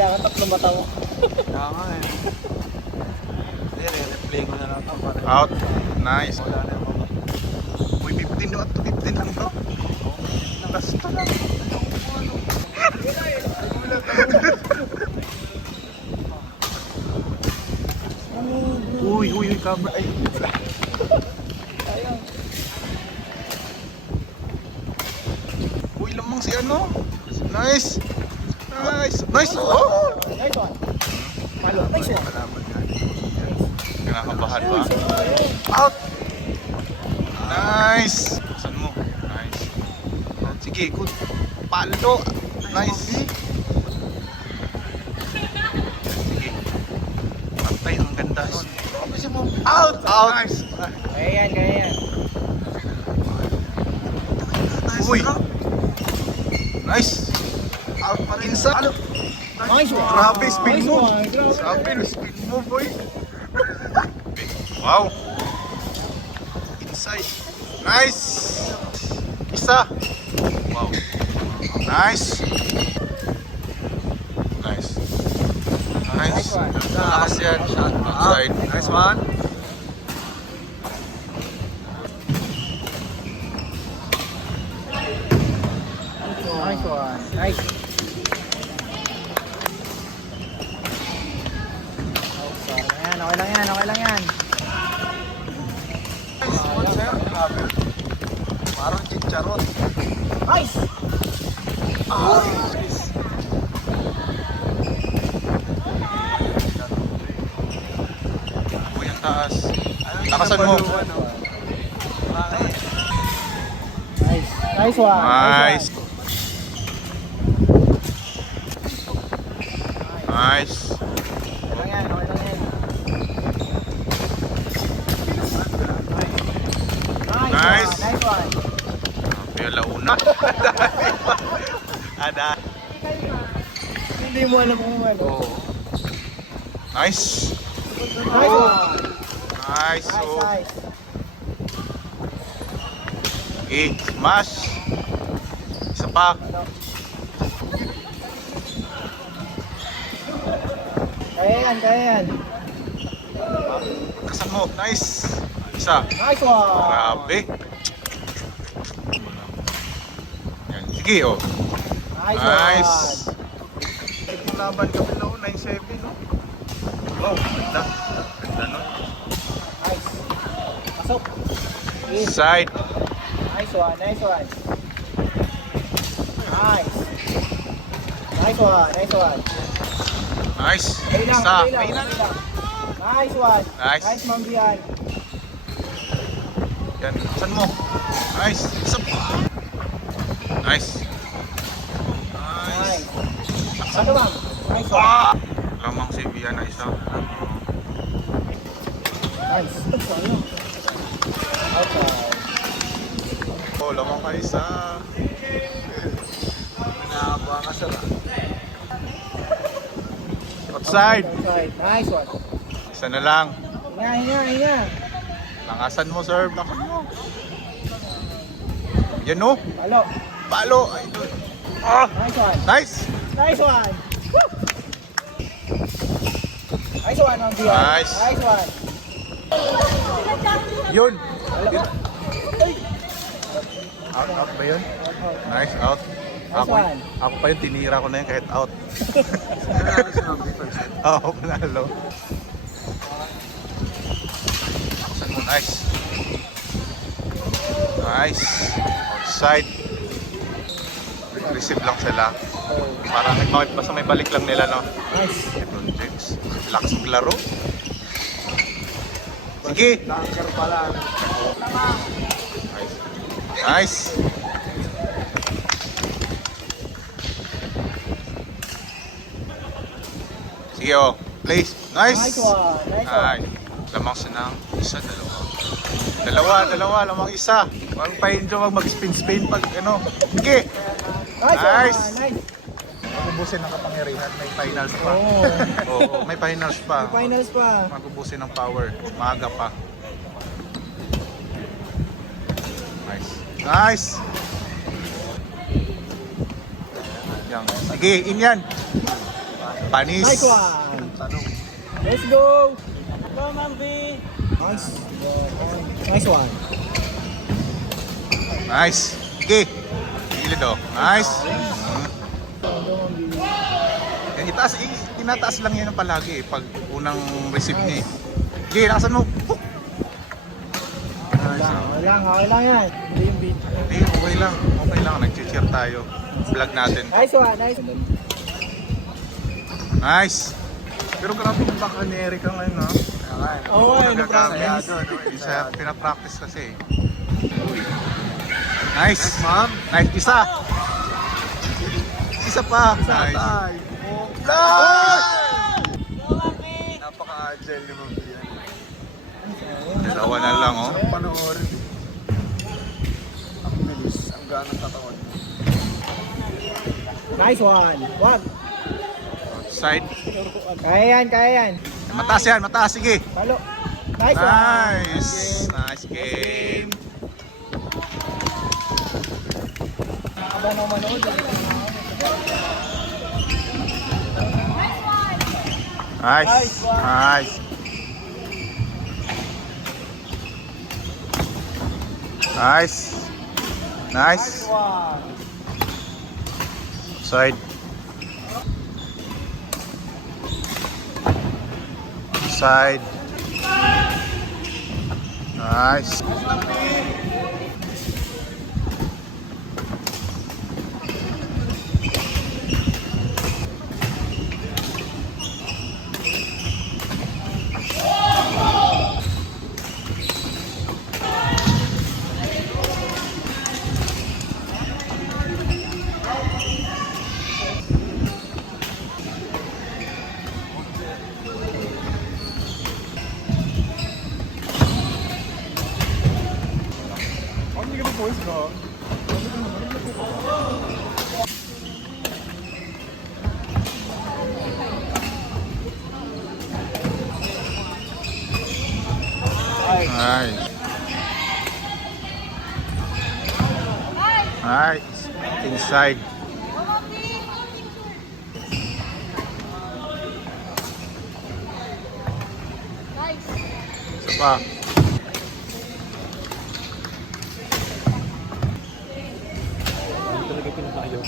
kaya ka tatlong mata mo. Kaya nga eh. Hindi, re-replay ko na lang ito. Out. Nice. Wala na yung Uy, 15 no? 15 lang bro. Basta lang. Uy, camera. Ay, wala. Uy, lamang si ano. Nice. Nice. Oh! Nice one. Palo. Nice one. Malaman yan. Kinakabahan ba? Out! Nice! Saan mo? Nice. Sige, good. Palo! Nice! Sige. Pantay, ang ganda nun. Out! Out! Nice! Kaya yan. Uy! Nice! Out pa rin sa... Nice one. Grabe, spin Nice mo! one, grabe. Sabi, spin mo, boy! Wow! Inside! Nice! Isa! Wow! Nice! Nice! Nice! Lakas yan! Outside! Nice one! Nice one. Nice. Okay lang yan. Grabe! Parang chicharon! Nice! Uy, ang taas! Lakasan mo! Nice. Nice one. Nice! Nice! Okay lang yan. Nice. Nice one. Kaya launa. Ada. Hindi mo alam kung ano. Oh. Nice. Nice one. Nice. Nice, Oh. nice. Okay, smash. Isa pa. Kaya yan. Kasan mo. Nice. Isa. Nice one. Grabe. Yan. Sige, oh. Nice Nice. one. Laban kami na 9-7, no? Wow, ganda. Ganda, no? Nice. Pasok. In. Side. Nice one. Nice. Nice one. Nice. Ayun lang, Isa. ayun lang, Ayun na. ayun lang. Nice one. Nice. Nice, Ma'am Bian. Yan. Kasan mo. Nice. Isa pa. Nice. Nice. Ano, ma'am? Nice one. Ah! Lamang si Bia na isa. Nice. Ano? Okay. Oh, lamang ka isa. Nakaba ka sir. Outside. Outside. Nice one. Isa na lang. Hinga. Lakasan mo, serve. Lakasan mo. Yan, no? Palo. Palo. Ay, doon. Ah! Nice one. Nice. Nice one. Woo! Nice one, Ma'am Bian. Nice. Nice one. Yun. Palo. Out ba yun? Nice, out. Nice one. Ako pa yung tinira ko na yun kahit out. Oo, panalo. Lakasan mo, nice. Nice. Outside. Receive lang sila. Parang basta may balik lang nila, no? Nice. Lebron James. Lakas maglaro. Sige. Tanker pala. Nice. Nice. Sige, oh. Place. Nice. Nice one. Nice one. Ay. Lamang siya ng isa, dalawa. Dalawa. Lamang isa. Huwag pa-enjoy mag-spin-spin pag ano. Sige. Nice Nice. one. Nice. Magubusin ng kapangyarihan. May finals pa. Oh. Oo, may finals pa. May finals pa. Magubusin ng power. Maaga pa. Nice. Nice. Yan. Sige, in yan. Panis. Nice one. Tanong. Let's go. Go, Ma'am B. Nice. Nice one. Nice. Okay. Gilid oh. Nice. Tinataas lang yan palagi pag unang receive niya eh. Okay, nakasan mo. Okay lang yan. Hindi yung beat. Hindi, okay lang. Okay lang. Nag-cheer tayo. Vlog natin. Nice one, nice. Nice. Pero grabe yung baka ni Eric ngayon ha. Oo, nagagamit. Isa pinapractice kasi. Nice. Ma'am. Nice. Isa. Isa pa. Nice. Napaka-agile ni Ma'am Bian. Dalawa na lang oh. Ang panoorin. Ang bilis. Ang ganang katawan. Nice one. Wag. Side. Kaya yan, kaya yan. Mataas yan. Mataas. Sige. Talo. Nice one. Nice. Nice game. Aba na manood. Nice. Nice. Nice. Nice. One. Side. Side. Nice. Nice. Nice. Inside. Isa pa. Talaga pinatayo.